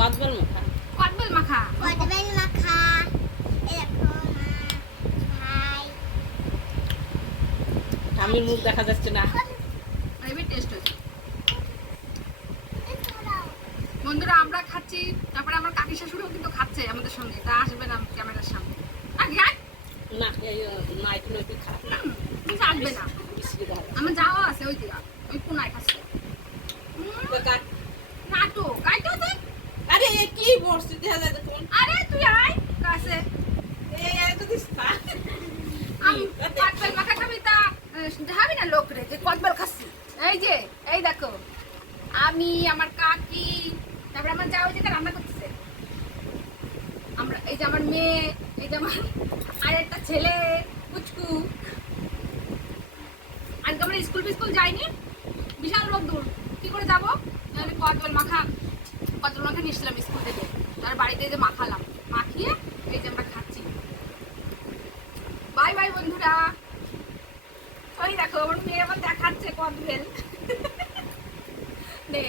কদবেল মাখা। কদবেল মাখা। কদবেল মাখা। এরকম ভাই স্বামীর মুখ দেখা যাচ্ছে না। হেভি টেস্ট হয়েছে বন্ধুরা। আমরা খাচ্ছি, তারপরে আমার কাকি শাশুড়িও কিন্তু খাচ্ছে আমাদের সঙ্গে। তা আসবে না ক্যামেরার সামনে। না নাইট নৈতিক খারাপ না, কিন্তু আসবে না। আমার যাওয়া আছে ওই দিকে, ওই কোনায় খাচ্ছে। নাটো কাইটো দে। আরে কি বলছিস দেখা যায় তখন। আরে তুই আয় কাছে। এই তো দিস্তা আমি কদবেল মাখা খাবি তা দেখাবি না লোক রে যে কদবেল খাচ্ছি। এই যে এই দেখো, আমি আমার কাকি, তারপরে আমার যাও যেটা রান্না করতেছে। আমরা এই যে আমার মেয়ে, এই যে আমার আরেকটা ছেলে কুচকু। আজকে আমরা স্কুল যাইনি, বিশাল রোদ্দুর, কি করে যাবো? তাহলে কদবেল মাখা নিয়েছিলাম স্কুল থেকে, তার বাড়িতে যে মাখালাম, মাখিয়ে এই যে আমরা খাচ্ছি। বাই বাই বন্ধুরা। ওই দেখো আমার মেয়ে আমার দেখাচ্ছে কদবেল। নে